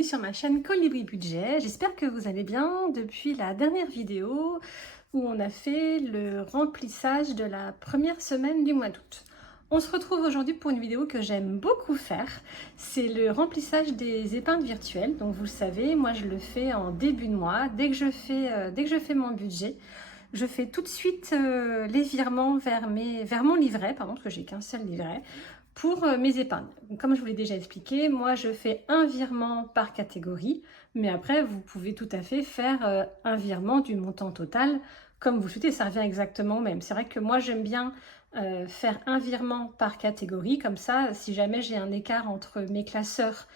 bienvenue sur ma chaîne Colibri Budget. J'espère que vous allez bien depuis la dernière vidéo où on a fait le remplissage de la première semaine du mois d'août. On se retrouve aujourd'hui pour une vidéo que j'aime beaucoup faire. C'est le remplissage des épargnes virtuelles. Donc vous le savez, moi je le fais en début de mois. Dès que je fais mon budget, je fais tout de suite les virements vers mon livret, pardon, parce que j'ai qu'un seul livret, pour mes épargnes. Comme je vous l'ai déjà expliqué, moi je fais un virement par catégorie, mais après vous pouvez tout à fait faire un virement du montant total comme vous souhaitez, ça revient exactement au même. C'est vrai que moi j'aime bien faire un virement par catégorie, comme ça si jamais j'ai un écart entre mes classeurs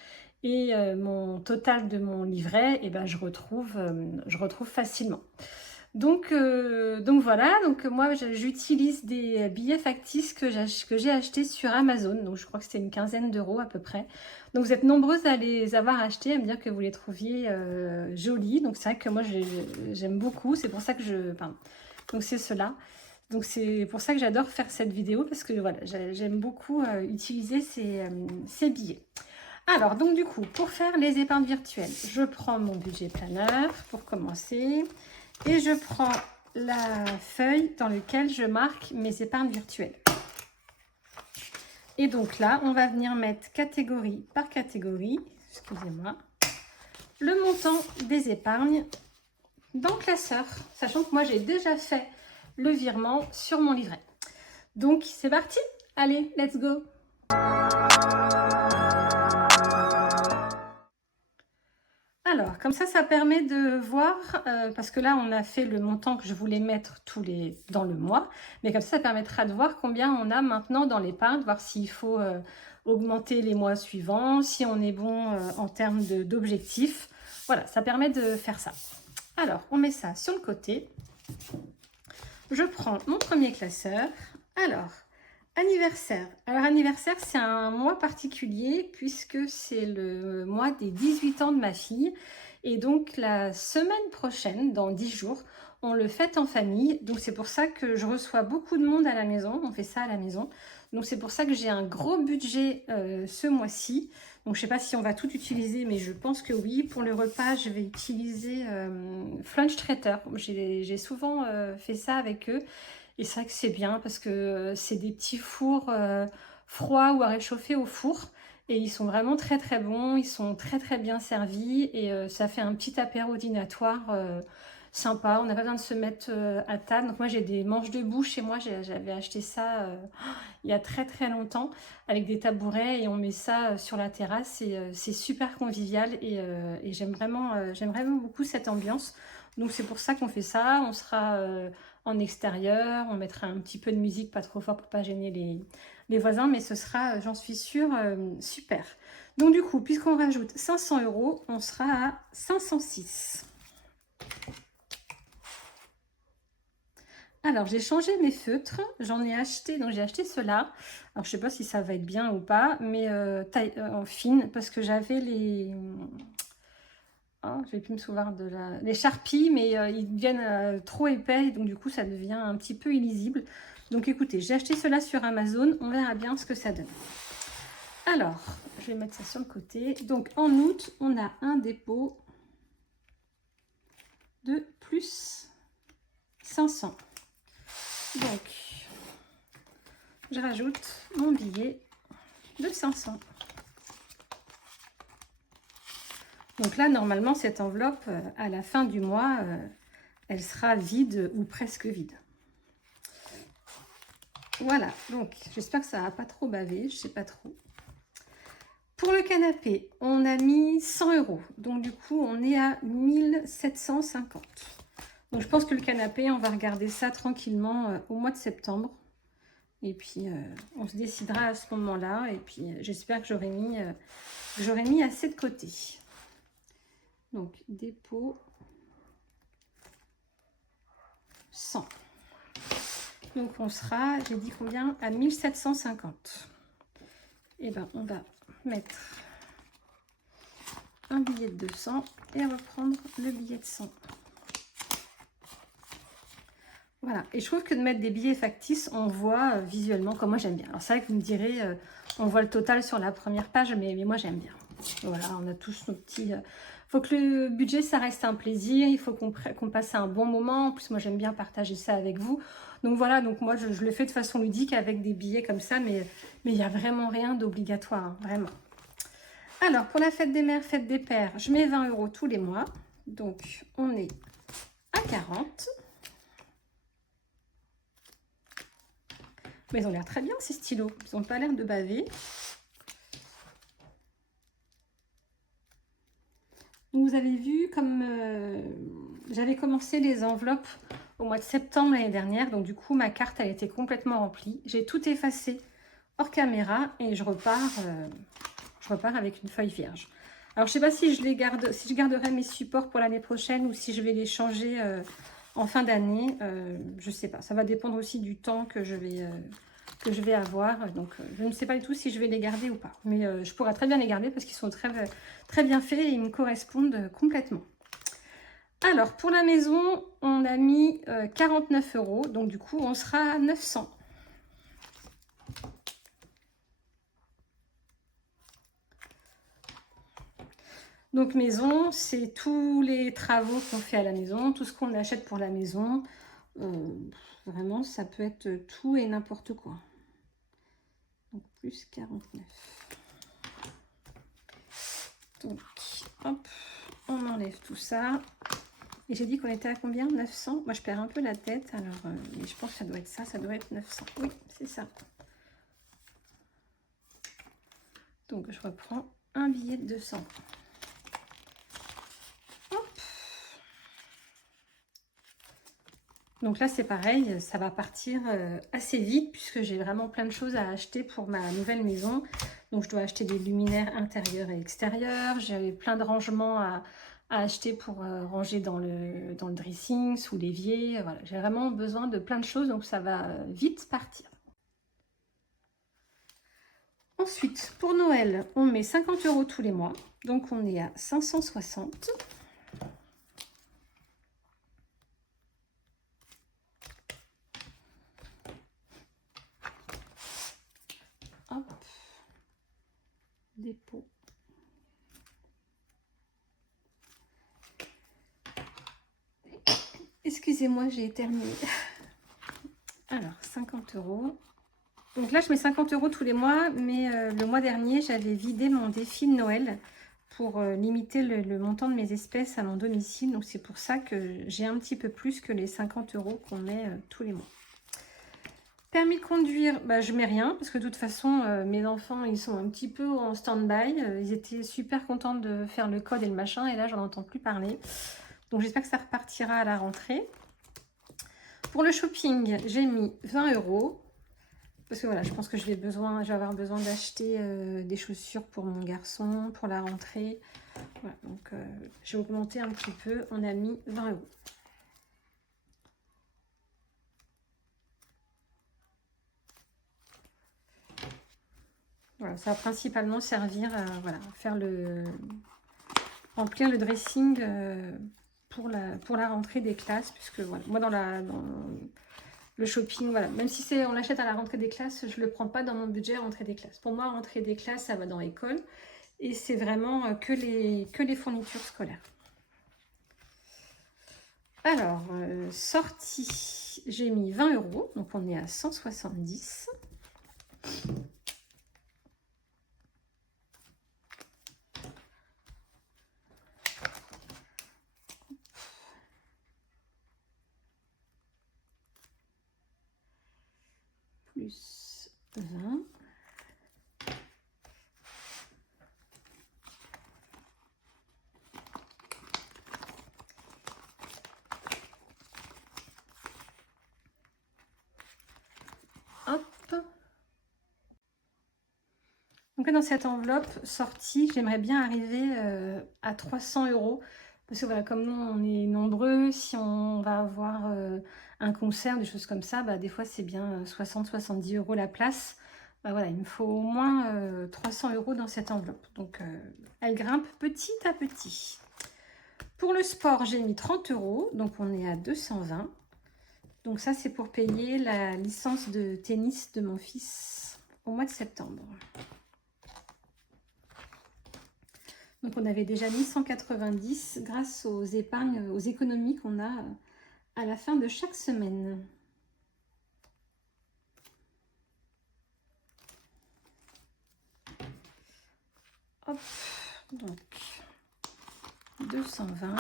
et mon total de mon livret, et ben je retrouve facilement. Donc voilà, donc moi j'utilise des billets factices que j'ai achetés sur Amazon, donc je crois que c'était une quinzaine d'euros à peu près. Donc vous êtes nombreuses à les avoir achetés, à me dire que vous les trouviez jolis, donc c'est vrai que moi j'aime beaucoup, c'est pour ça que donc c'est cela. Donc c'est pour ça que j'adore faire cette vidéo, parce que voilà, j'aime beaucoup utiliser ces billets. Alors donc du coup, pour faire les épargnes virtuelles, je prends mon budget planeur pour commencer. Et je prends la feuille dans laquelle je marque mes épargnes virtuelles. Et donc là, on va venir mettre catégorie par catégorie, excusez-moi, le montant des épargnes dans le classeur, sachant que moi j'ai déjà fait le virement sur mon livret. Donc c'est parti, allez, let's go! Alors, comme ça permet de voir, parce que là, on a fait le montant que je voulais mettre dans le mois, mais comme ça permettra de voir combien on a maintenant dans l'épargne, voir s'il faut augmenter les mois suivants, si on est bon en termes d'objectifs. Voilà, ça permet de faire ça. Alors, on met ça sur le côté. Je prends mon premier classeur. Alors, anniversaire. Alors, anniversaire, c'est un mois particulier puisque c'est le mois des 18 ans de ma fille. Et donc, la semaine prochaine, dans 10 jours, on le fête en famille. Donc, c'est pour ça que je reçois beaucoup de monde à la maison. On fait ça à la maison. Donc, c'est pour ça que j'ai un gros budget ce mois-ci. Donc, je ne sais pas si on va tout utiliser, mais je pense que oui. Pour le repas, je vais utiliser Flunch Traiteur. J'ai souvent fait ça avec eux. Et c'est vrai que c'est bien parce que c'est des petits fours froids ou à réchauffer au four. Et ils sont vraiment très très bons, ils sont très très bien servis. Et ça fait un petit apéro dînatoire sympa. On n'a pas besoin de se mettre à table. Donc moi j'ai des manches debout chez moi, j'avais acheté ça il y a très très longtemps avec des tabourets. Et on met ça sur la terrasse et c'est super convivial. Et j'aime vraiment beaucoup cette ambiance. Donc c'est pour ça qu'on fait ça. On sera en extérieur, on mettra un petit peu de musique, pas trop fort pour pas gêner les voisins, mais ce sera, j'en suis sûre, super. Donc du coup, puisqu'on rajoute 500 €, on sera à 506. Alors, j'ai changé mes feutres, j'en ai acheté, donc j'ai acheté ceux-là. Alors, je sais pas si ça va être bien ou pas, mais taille en fine, parce que j'avais les... Oh, je vais plus me souvenir de les Sharpies, mais ils deviennent trop épais, donc du coup ça devient un petit peu illisible. Donc écoutez, j'ai acheté cela sur Amazon, on verra bien ce que ça donne. Alors, je vais mettre ça sur le côté. Donc en août, on a un dépôt de plus 500. Donc, je rajoute mon billet de 500. Donc là, normalement, cette enveloppe, à la fin du mois, elle sera vide ou presque vide. Voilà, donc j'espère que ça va pas trop baver, je sais pas trop. Pour le canapé, on a mis 100 €. Donc du coup, on est à 1750. Donc je pense que le canapé, on va regarder ça tranquillement au mois de septembre. Et puis, on se décidera à ce moment-là. Et puis, j'espère que j'aurai mis assez de côté. Donc, dépôt 100. Donc, on sera, j'ai dit combien? À 1750. Et bien, on va mettre un billet de 200 et reprendre le billet de 100. Voilà. Et je trouve que de mettre des billets factices, on voit visuellement comme moi j'aime bien. Alors, c'est vrai que vous me direz, on voit le total sur la première page, mais moi j'aime bien. Voilà, on a tous nos petits... faut que le budget, ça reste un plaisir. Il faut qu'on passe un bon moment. En plus, moi, j'aime bien partager ça avec vous. Donc voilà, donc moi, je le fais de façon ludique avec des billets comme ça. Mais il n'y a vraiment rien d'obligatoire, hein, vraiment. Alors, pour la fête des mères, fête des pères, je mets 20 € tous les mois. Donc, on est à 40. Mais ils ont l'air très bien, ces stylos. Ils n'ont pas l'air de baver. Donc, vous avez vu, comme j'avais commencé les enveloppes au mois de septembre l'année dernière. Donc, du coup, ma carte a été complètement remplie. J'ai tout effacé hors caméra et je repars avec une feuille vierge. Alors, je ne sais pas si je les garde, si je garderai mes supports pour l'année prochaine ou si je vais les changer en fin d'année. Je ne sais pas. Ça va dépendre aussi du temps que je vais avoir. Donc, je ne sais pas du tout si je vais les garder ou pas. Mais je pourrais très bien les garder parce qu'ils sont très, très bien faits et ils me correspondent complètement. Alors, pour la maison, on a mis 49 €. Donc, du coup, on sera à 900. Donc maison, c'est tous les travaux qu'on fait à la maison, tout ce qu'on achète pour la maison. Vraiment, ça peut être tout et n'importe quoi. Donc plus 49. Donc, hop, on enlève tout ça. Et j'ai dit qu'on était à combien? 900. Moi, je perds un peu la tête. Alors, mais je pense que ça doit être ça. Ça doit être 900. Oui, c'est ça. Donc, je reprends un billet de 200. Donc là, c'est pareil, ça va partir assez vite puisque j'ai vraiment plein de choses à acheter pour ma nouvelle maison. Donc, je dois acheter des luminaires intérieurs et extérieurs. J'ai plein de rangements à acheter pour ranger dans le dressing, sous l'évier. Voilà, j'ai vraiment besoin de plein de choses, donc ça va vite partir. Ensuite, pour Noël, on met 50 € tous les mois. Donc, on est à 560. Hop, dépôt. Excusez-moi, j'ai éternué. Alors, 50 €. Donc là, je mets 50 € tous les mois, mais le mois dernier, j'avais vidé mon défi de Noël pour limiter le montant de mes espèces à mon domicile. Donc, c'est pour ça que j'ai un petit peu plus que les 50 € qu'on met tous les mois. Permis de conduire, bah, je mets rien parce que de toute façon, mes enfants, ils sont un petit peu en stand-by. Ils étaient super contents de faire le code et le machin et là, j'en entends plus parler. Donc, j'espère que ça repartira à la rentrée. Pour le shopping, j'ai mis 20 €. Parce que voilà, je pense que je vais avoir besoin d'acheter des chaussures pour mon garçon, pour la rentrée. Voilà, donc j'ai augmenté un petit peu, on a mis 20 €. Voilà, ça va principalement servir à voilà, remplir le dressing pour la rentrée des classes, puisque voilà, moi dans le shopping, voilà, même si on l'achète à la rentrée des classes, je ne le prends pas dans mon budget rentrée des classes. Pour moi, rentrée des classes, ça va dans l'école et c'est vraiment que les fournitures scolaires. Alors, sortie, j'ai mis 20 €, donc on est à 170. Plus 20. Hop. Donc là, dans cette enveloppe sortie, j'aimerais bien arriver à 300 €. Parce que voilà, comme nous, on est nombreux, si on va avoir un concert, des choses comme ça, bah, des fois, c'est bien 60-70 € la place. Bah, voilà, il me faut au moins 300 € dans cette enveloppe. Donc, elle grimpe petit à petit. Pour le sport, j'ai mis 30 €. Donc, on est à 220. Donc, ça, c'est pour payer la licence de tennis de mon fils au mois de septembre. Donc on avait déjà mis 190 grâce aux épargnes, aux économies qu'on a à la fin de chaque semaine. Hop, donc 220.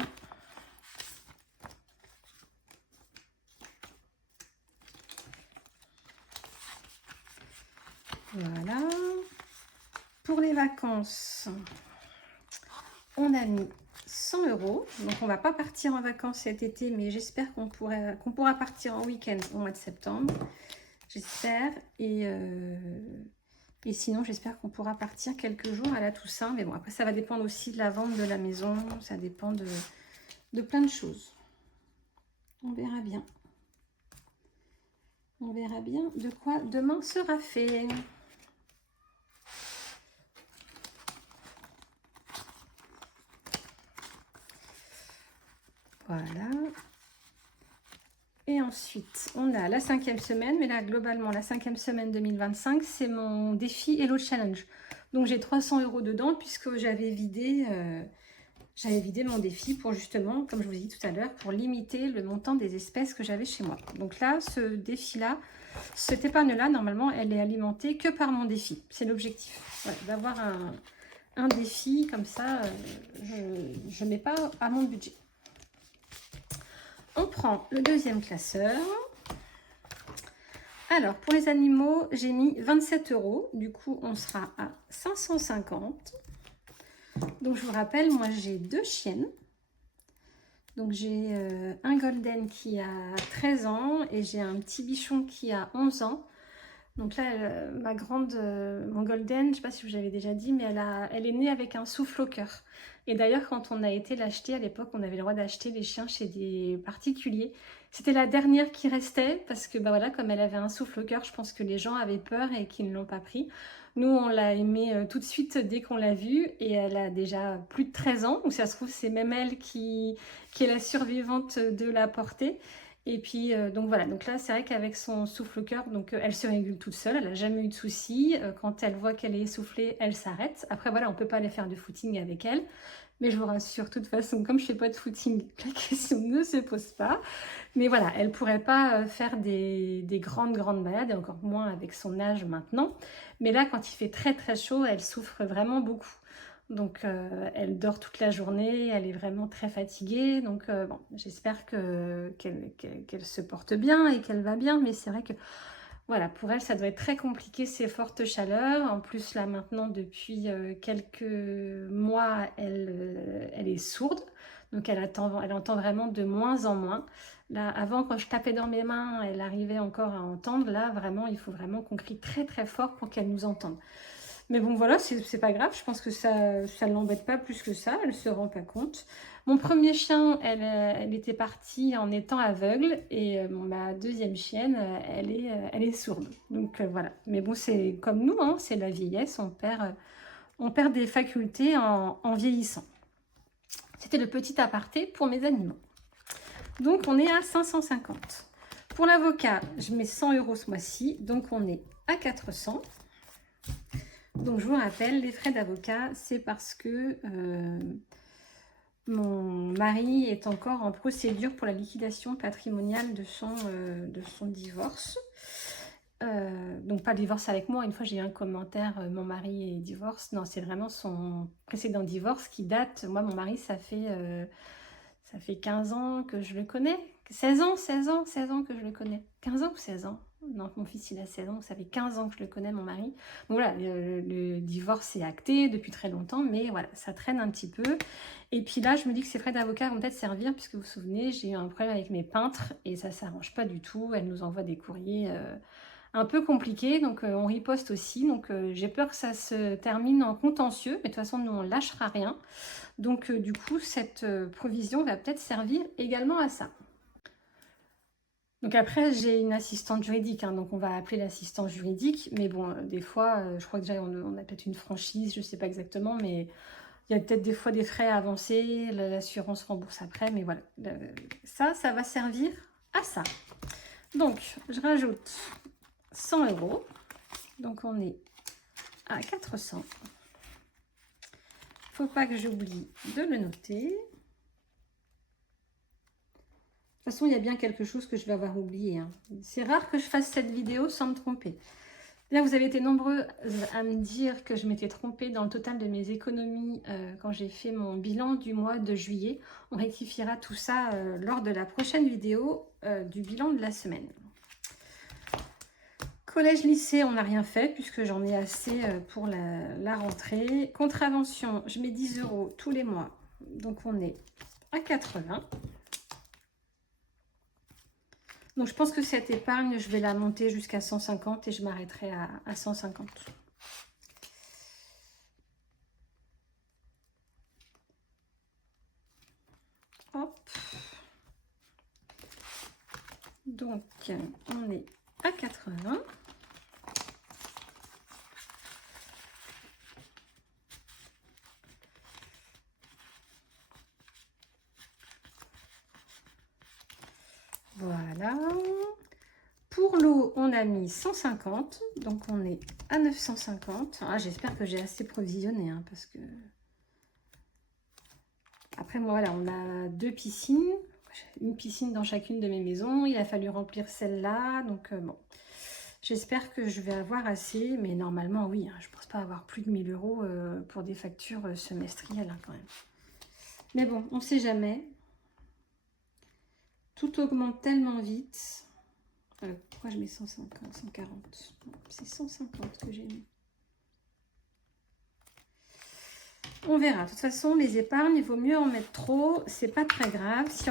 Voilà. Pour les vacances, on a mis 100 €. Donc on va pas partir en vacances cet été, mais j'espère qu'on pourra partir en week-end au mois de septembre. J'espère. Et sinon, j'espère qu'on pourra partir quelques jours à la Toussaint. Mais bon, après, ça va dépendre aussi de la vente de la maison. Ça dépend de plein de choses. On verra bien. On verra bien de quoi demain sera fait. Voilà. Et ensuite, on a la 5e semaine. Mais là, globalement, la 5e semaine 2025, c'est mon défi Hello Challenge. Donc, j'ai 300 € dedans puisque j'avais vidé mon défi pour justement, comme je vous ai dit tout à l'heure, pour limiter le montant des espèces que j'avais chez moi. Donc là, ce défi-là, cette épargne-là, normalement, elle est alimentée que par mon défi. C'est l'objectif. Voilà, d'avoir un défi comme ça, je ne mets pas à mon budget. On prend le deuxième classeur. Alors, pour les animaux, j'ai mis 27 €. Du coup, on sera à 550. Donc, je vous rappelle, moi, j'ai 2 chiennes. Donc, j'ai un golden qui a 13 ans et j'ai un petit bichon qui a 11 ans. Donc là, mon golden, je ne sais pas si je vous l'avais déjà dit, mais elle est née avec un souffle au cœur. Et d'ailleurs, quand on a été l'acheter à l'époque, on avait le droit d'acheter les chiens chez des particuliers. C'était la dernière qui restait parce que, bah voilà, comme elle avait un souffle au cœur, je pense que les gens avaient peur et qu'ils ne l'ont pas pris. Nous, on l'a aimée tout de suite dès qu'on l'a vue et elle a déjà plus de 13 ans. Ou ça se trouve, c'est même elle qui est la survivante de la portée. Et puis, donc voilà, donc là, c'est vrai qu'avec son souffle au cœur, donc elle se régule toute seule, elle n'a jamais eu de soucis. Quand elle voit qu'elle est essoufflée, elle s'arrête. Après, voilà, on ne peut pas aller faire de footing avec elle. Mais je vous rassure, de toute façon, comme je ne fais pas de footing, la question ne se pose pas. Mais voilà, elle ne pourrait pas faire des grandes balades, et encore moins avec son âge maintenant. Mais là, quand il fait très très chaud, elle souffre vraiment beaucoup. Donc, elle dort toute la journée, elle est vraiment très fatiguée. Donc, bon, j'espère qu'elle se porte bien et qu'elle va bien. Mais c'est vrai que, voilà, pour elle, ça doit être très compliqué, ces fortes chaleurs. En plus, là, maintenant, depuis quelques mois, elle est sourde. Donc, elle entend vraiment de moins en moins. Là, avant, quand je tapais dans mes mains, elle arrivait encore à entendre. Là, vraiment, il faut vraiment qu'on crie très, très fort pour qu'elle nous entende. Mais bon, voilà, c'est pas grave. Je pense que ça ne l'embête pas plus que ça. Elle ne se rend pas compte. Mon premier chien, elle était partie en étant aveugle. Et ma deuxième chienne, elle est sourde. Donc voilà. Mais bon, c'est comme nous, hein, c'est la vieillesse. On perd des facultés en vieillissant. C'était le petit aparté pour mes animaux. Donc on est à 550. Pour l'avocat, je mets 100 € ce mois-ci. Donc on est à 400. Donc, je vous rappelle, les frais d'avocat, c'est parce que mon mari est encore en procédure pour la liquidation patrimoniale de son divorce. Donc, pas divorce avec moi. Une fois, j'ai eu un commentaire, mon mari est divorce. Non, c'est vraiment son précédent divorce qui date. Moi, mon mari, ça fait 15 ans que je le connais. 16 ans que je le connais. 15 ans ou 16 ans? Non, mon fils, il a 16 ans, donc ça fait 15 ans que je le connais, mon mari. Donc voilà, le divorce est acté depuis très longtemps, mais voilà, ça traîne un petit peu. Et puis là, je me dis que ces frais d'avocat vont peut-être servir, puisque vous vous souvenez, j'ai eu un problème avec mes peintres, et ça ne s'arrange pas du tout. Elles nous envoient des courriers un peu compliqués, donc on riposte aussi. Donc j'ai peur que ça se termine en contentieux, mais de toute façon, nous, on ne lâchera rien. Donc du coup, cette provision va peut-être servir également à ça. Donc après, j'ai une assistante juridique, hein, donc on va appeler l'assistante juridique. Mais bon, des fois, je crois que déjà on a peut-être une franchise, je ne sais pas exactement, mais il y a peut-être des fois des frais à avancer, l'assurance rembourse après, mais voilà. Ça va servir à ça. Donc, je rajoute 100 €. Donc on est à 400. Faut pas que j'oublie de le noter. De toute façon, il y a bien quelque chose que je vais avoir oublié, hein. C'est rare que je fasse cette vidéo sans me tromper. Là, vous avez été nombreux à me dire que je m'étais trompée dans le total de mes économies quand j'ai fait mon bilan du mois de juillet. On rectifiera tout ça lors de la prochaine vidéo du bilan de la semaine. Collège-lycée, on n'a rien fait puisque j'en ai assez pour la rentrée. Contravention, je mets 10 € tous les mois. Donc, on est à 80. Donc, je pense que cette épargne, je vais la monter jusqu'à 150 et je m'arrêterai à 150. Hop. Donc, on est à 80. Voilà. Pour l'eau, on a mis 150. Donc, on est à 950. Ah, j'espère que j'ai assez provisionné, hein, parce que... Après, moi, voilà, on a 2 piscines. Une piscine dans chacune de mes maisons. Il a fallu remplir celle-là. Donc, bon. J'espère que je vais avoir assez. Mais normalement, oui. Hein, je ne pense pas avoir plus de 1000 € pour des factures semestrielles, hein, quand même. Mais bon, on ne sait jamais. Tout augmente tellement vite. Pourquoi je mets 150, 140? C'est 150 que j'ai mis. On verra. De toute façon, les épargnes, il vaut mieux en mettre trop. C'est pas très grave. Si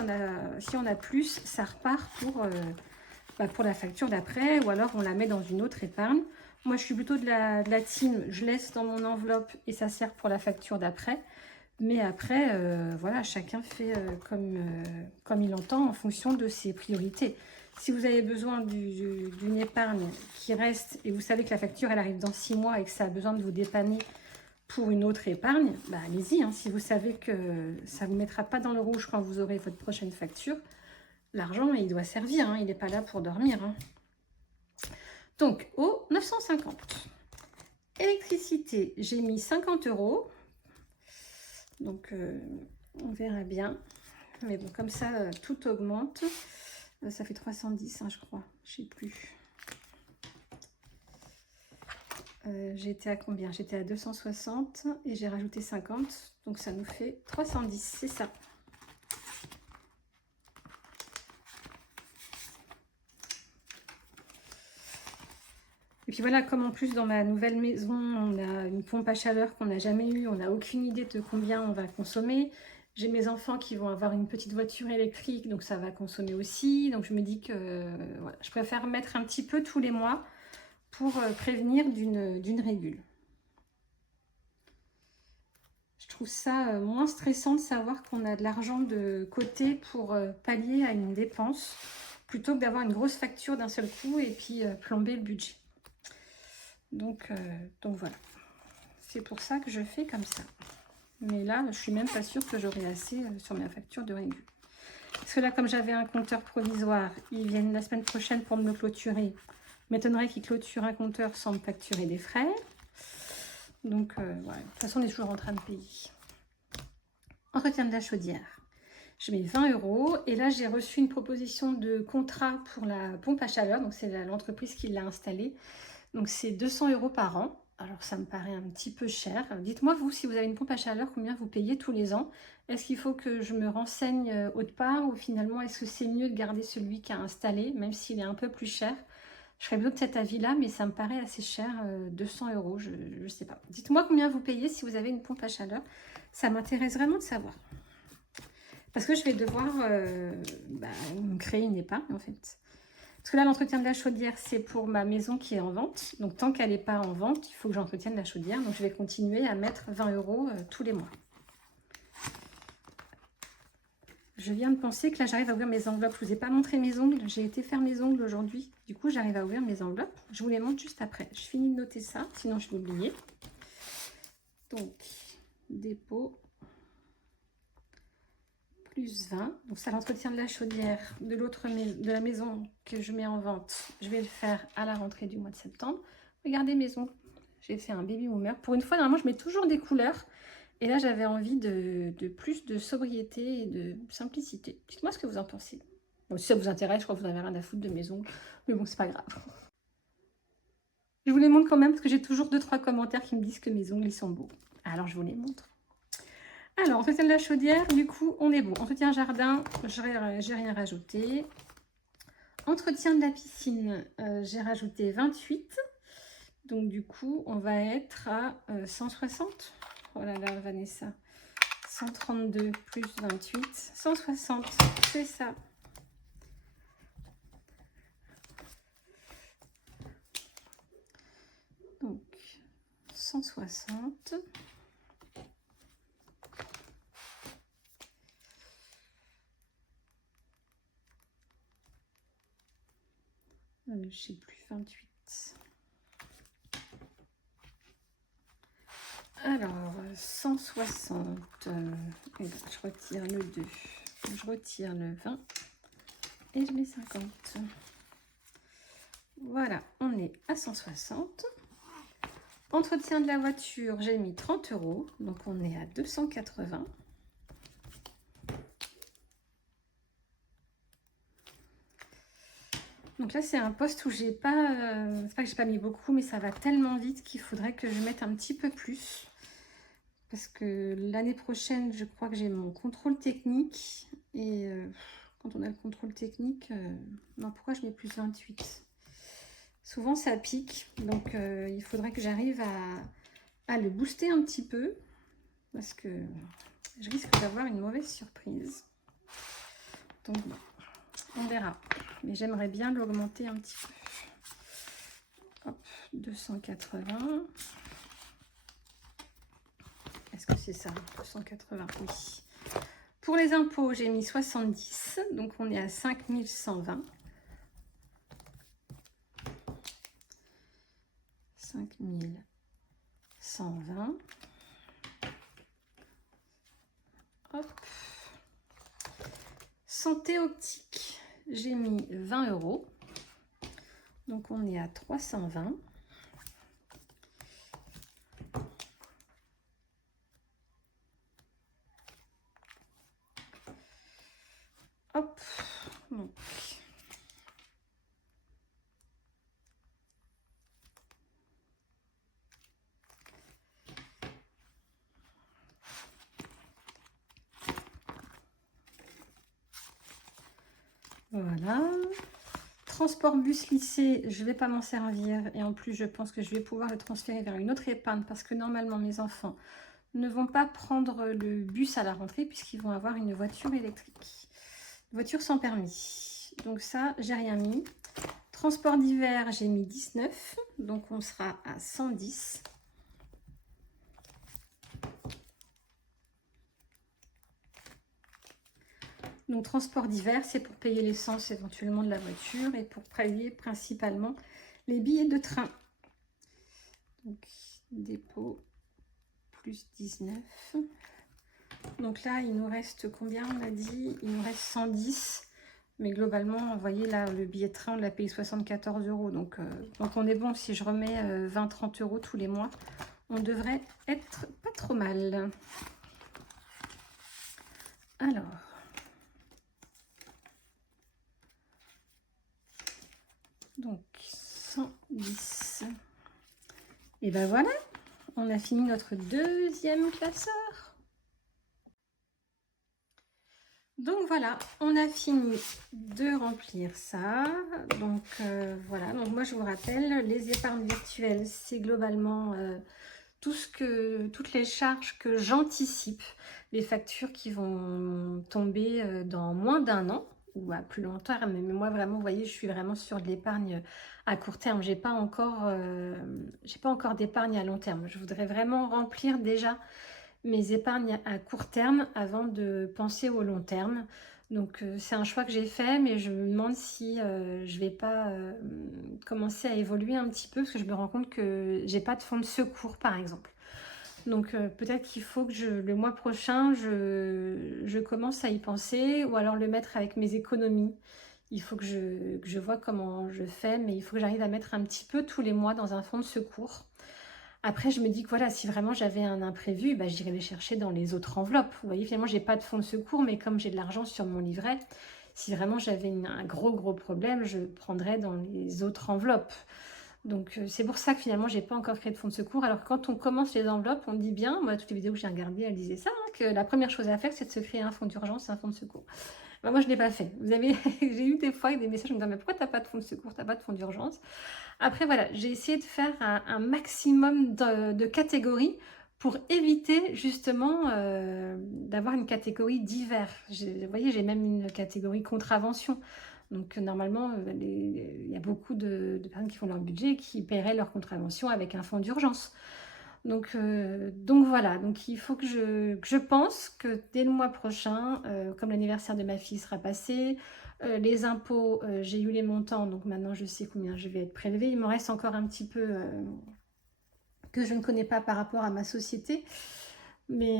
on a plus, ça repart pour la facture d'après. Ou alors, on la met dans une autre épargne. Moi, je suis plutôt de la team. Je laisse dans mon enveloppe et ça sert pour la facture d'après. Mais après, voilà, chacun fait comme il entend en fonction de ses priorités. Si vous avez besoin d'une épargne qui reste et vous savez que la facture, elle arrive dans 6 mois et que ça a besoin de vous dépanner pour une autre épargne, bah allez-y. Hein. Si vous savez que ça ne vous mettra pas dans le rouge quand vous aurez votre prochaine facture, l'argent, il doit servir. Hein. Il n'est pas là pour dormir. Hein. Donc, au 950. Électricité, j'ai mis 50 €. Donc, on verra bien. Mais bon, comme ça, tout augmente. Ça fait 310, hein, je crois. Je ne sais plus. J'étais à combien? J'étais à 260 et j'ai rajouté 50. Donc, ça nous fait 310. C'est ça. Et puis voilà, comme en plus dans ma nouvelle maison, on a une pompe à chaleur qu'on n'a jamais eue. On n'a aucune idée de combien on va consommer. J'ai mes enfants qui vont avoir une petite voiture électrique, donc ça va consommer aussi. Donc je me dis que voilà, je préfère mettre un petit peu tous les mois pour prévenir d'une régule. Je trouve ça moins stressant de savoir qu'on a de l'argent de côté pour pallier à une dépense, plutôt que d'avoir une grosse facture d'un seul coup et puis plomber le budget. Donc voilà, c'est pour ça que je fais comme ça. Mais là, je suis même pas sûre que j'aurai assez sur ma facture de régule. Parce que là, comme j'avais un compteur provisoire, ils viennent la semaine prochaine pour me le clôturer. M'étonnerait qu'ils clôturent un compteur sans me facturer des frais. Donc, voilà. De toute façon, on est toujours en train de payer. Entretien de la chaudière. Je mets 20 €. Et là, j'ai reçu une proposition de contrat pour la pompe à chaleur. Donc, c'est l'entreprise qui l'a installée. Donc, c'est 200 € par an. Alors, ça me paraît un petit peu cher. Dites-moi, vous, si vous avez une pompe à chaleur, combien vous payez tous les ans? Est-ce qu'il faut que je me renseigne autre part? Ou finalement, est-ce que c'est mieux de garder celui qui a installé, même s'il est un peu plus cher? Je ferais plutôt de cet avis-là, mais ça me paraît assez cher, 200 €, je ne sais pas. Dites-moi combien vous payez si vous avez une pompe à chaleur. Ça m'intéresse vraiment de savoir. Parce que je vais devoir me créer une épargne, en fait. Parce que là, l'entretien de la chaudière, c'est pour ma maison qui est en vente. Donc, tant qu'elle n'est pas en vente, il faut que j'entretienne la chaudière. Donc, je vais continuer à mettre 20 € tous les mois. Je viens de penser que là, j'arrive à ouvrir mes enveloppes. Je ne vous ai pas montré mes ongles. J'ai été faire mes ongles aujourd'hui. Du coup, j'arrive à ouvrir mes enveloppes. Je vous les montre juste après. Je finis de noter ça, sinon je vais oublier. Donc, dépôt. Plus 20. Donc ça, l'entretien de la chaudière de la maison que je mets en vente. Je vais le faire à la rentrée du mois de septembre. Regardez mes ongles. J'ai fait un baby boomer. Pour une fois, normalement, je mets toujours des couleurs. Et là, j'avais envie de plus de sobriété et de simplicité. Dites-moi ce que vous en pensez. Bon, si ça vous intéresse, je crois que vous n'avez rien à foutre de mes ongles. Mais bon, c'est pas grave. Je vous les montre quand même parce que j'ai toujours 2-3 commentaires qui me disent que mes ongles ils sont beaux. Alors, je vous les montre. Alors, entretien de la chaudière, du coup, on est bon. Entretien jardin, j'ai rien rajouté. Entretien de la piscine, j'ai rajouté 28. Donc, du coup, on va être à 160. Oh là là, Vanessa. 132 plus 28, 160, c'est ça. Donc, 160. Je sais plus, 28. Alors, 160. Et ben, je retire le 2. Je retire le 20. Et je mets 50. Voilà, on est à 160. Entretien de la voiture, j'ai mis 30 €. Donc, on est à 280. Donc là, c'est un poste où j'ai pas, c'est pas que j'ai pas mis beaucoup, mais ça va tellement vite qu'il faudrait que je mette un petit peu plus. Parce que l'année prochaine, je crois que j'ai mon contrôle technique. Et quand on a le contrôle technique, non, pourquoi je mets plus 28? Souvent, ça pique. Donc, il faudrait que j'arrive à le booster un petit peu. Parce que je risque d'avoir une mauvaise surprise. Donc, bon, on verra. Mais j'aimerais bien l'augmenter un petit peu. Hop, 280. Est-ce que c'est ça? 280, oui. Pour les impôts, j'ai mis 70. Donc, on est à 5120. 5120. Hop. Santé optique, j'ai mis 20 €. Donc, on est à 320. Hop. Donc. Voilà. Transport bus lycée, je ne vais pas m'en servir. Et en plus, je pense que je vais pouvoir le transférer vers une autre épargne parce que normalement, mes enfants ne vont pas prendre le bus à la rentrée puisqu'ils vont avoir une voiture électrique. Voiture sans permis. Donc ça, j'ai rien mis. Transport d'hiver, j'ai mis 19. Donc on sera à 110. Donc transport d'hiver, c'est pour payer l'essence éventuellement de la voiture et pour payer principalement les billets de train. Donc dépôt plus 19. Donc là, il nous reste combien on a dit? Il nous reste 110. Mais globalement, vous voyez là, le billet de train, on l'a payé 74 €. Donc on est bon. Si je remets 20-30 € tous les mois, on devrait être pas trop mal. Alors. Donc 110. Et ben voilà, on a fini notre deuxième classeur. Donc voilà, on a fini de remplir ça. Donc voilà, donc moi je vous rappelle, les épargnes virtuelles, c'est globalement toutes les charges que j'anticipe, les factures qui vont tomber dans moins d'un an ou à plus long terme. Mais moi vraiment, vous voyez, je suis vraiment sur de l'épargne à court terme. J'ai pas encore d'épargne à long terme. Je voudrais vraiment remplir déjà mes épargnes à court terme avant de penser au long terme. Donc c'est un choix que j'ai fait, mais je me demande si je vais pas commencer à évoluer un petit peu parce que je me rends compte que j'ai pas de fonds de secours par exemple. Donc peut-être qu'il faut que le mois prochain je commence à y penser ou alors le mettre avec mes économies. Il faut que je vois comment je fais, mais il faut que j'arrive à mettre un petit peu tous les mois dans un fonds de secours. Après, je me dis que voilà, si vraiment j'avais un imprévu, bah, j'irais les chercher dans les autres enveloppes. Vous voyez, finalement, j'ai pas de fonds de secours, mais comme j'ai de l'argent sur mon livret, si vraiment j'avais un gros problème, je prendrais dans les autres enveloppes. Donc, c'est pour ça que finalement, j'ai pas encore créé de fonds de secours. Alors, quand on commence les enveloppes, on dit bien, moi, toutes les vidéos que j'ai regardées, elles disaient ça, hein, que la première chose à faire, c'est de se créer un fonds d'urgence, un fonds de secours. Bah, moi, je ne l'ai pas fait. Vous avez, j'ai eu des fois des messages me disant, mais pourquoi tu n'as pas de fonds de secours, tu n'as pas de fonds d'urgence? Après, voilà, j'ai essayé de faire un maximum de catégories pour éviter justement d'avoir une catégorie divers. Vous voyez, j'ai même une catégorie contravention. Donc normalement, il y a beaucoup de personnes qui font leur budget et qui paieraient leur contravention avec un fonds d'urgence. Donc voilà, donc il faut que je pense que dès le mois prochain, comme l'anniversaire de ma fille sera passé, les impôts, j'ai eu les montants, donc maintenant je sais combien je vais être prélevée. Il me reste encore un petit peu que je ne connais pas par rapport à ma société. Mais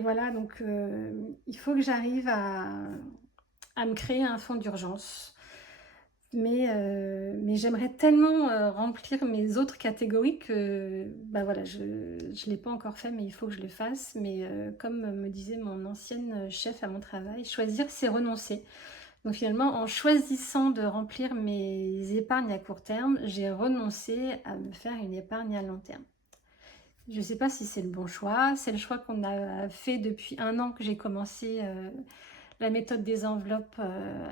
voilà, donc il faut que j'arrive à me créer un fonds d'urgence. Mais j'aimerais tellement remplir mes autres catégories que bah voilà, je ne l'ai pas encore fait, mais il faut que je le fasse. Mais comme me disait mon ancienne chef à mon travail, choisir, c'est renoncer. Donc finalement, en choisissant de remplir mes épargnes à court terme, j'ai renoncé à me faire une épargne à long terme. Je ne sais pas si c'est le bon choix. C'est le choix qu'on a fait depuis 1 an que j'ai commencé la méthode des enveloppes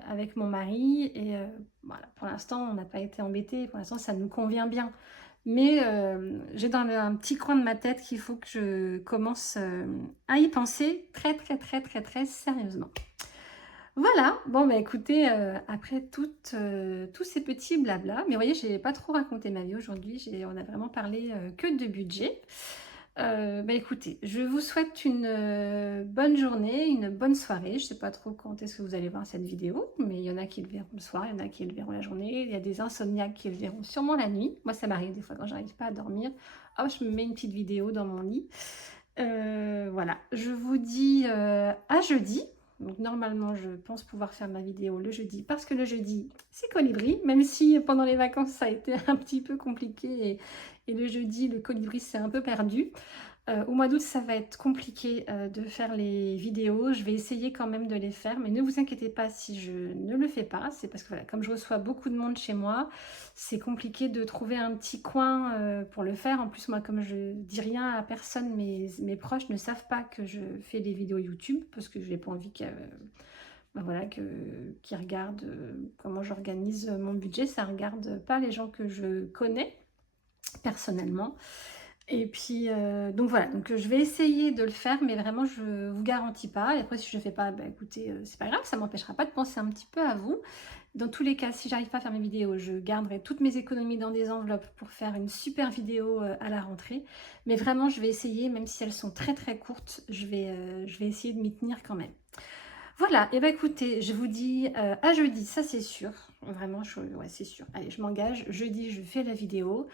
avec mon mari. Et voilà, pour l'instant, on n'a pas été embêtés. Pour l'instant, ça nous convient bien. Mais j'ai dans un petit coin de ma tête qu'il faut que je commence à y penser très sérieusement. Voilà, bon bah écoutez, après tous ces petits blabla, mais vous voyez, j'ai pas trop raconté ma vie aujourd'hui, on a vraiment parlé que de budget. Bah écoutez, je vous souhaite une bonne journée, une bonne soirée. Je sais pas trop quand est-ce que vous allez voir cette vidéo, mais il y en a qui le verront le soir, il y en a qui le verront la journée, il y a des insomniaques qui le verront sûrement la nuit. Moi, ça m'arrive des fois quand j'arrive pas à dormir. Hop, je me mets une petite vidéo dans mon lit. Voilà, je vous dis à jeudi. Donc normalement, je pense pouvoir faire ma vidéo le jeudi parce que le jeudi, c'est Colibri, même si pendant les vacances, ça a été un petit peu compliqué et le jeudi, le Colibri s'est un peu perdu. Au mois d'août, ça va être compliqué de faire les vidéos. Je vais essayer quand même de les faire, mais ne vous inquiétez pas si je ne le fais pas. C'est parce que voilà, comme je reçois beaucoup de monde chez moi, c'est compliqué de trouver un petit coin pour le faire. En plus, moi, comme je dis rien à personne, mes proches ne savent pas que je fais des vidéos YouTube parce que je n'ai pas envie ben voilà, qu'ils regardent comment j'organise mon budget. Ça ne regarde pas les gens que je connais personnellement. Et puis, donc voilà, donc je vais essayer de le faire, mais vraiment, je ne vous garantis pas. Et après, si je ne le fais pas, bah, écoutez, c'est pas grave, ça ne m'empêchera pas de penser un petit peu à vous. Dans tous les cas, si j'arrive pas à faire mes vidéos, je garderai toutes mes économies dans des enveloppes pour faire une super vidéo à la rentrée. Mais vraiment, je vais essayer, même si elles sont très courtes, je vais essayer de m'y tenir quand même. Voilà, et bien écoutez, je vous dis à jeudi, ça c'est sûr. Vraiment, ouais, c'est sûr. Allez, je m'engage. Jeudi, je fais la vidéo.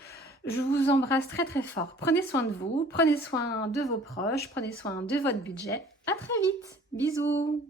Je vous embrasse très fort. Prenez soin de vous, prenez soin de vos proches, prenez soin de votre budget. À très vite. Bisous.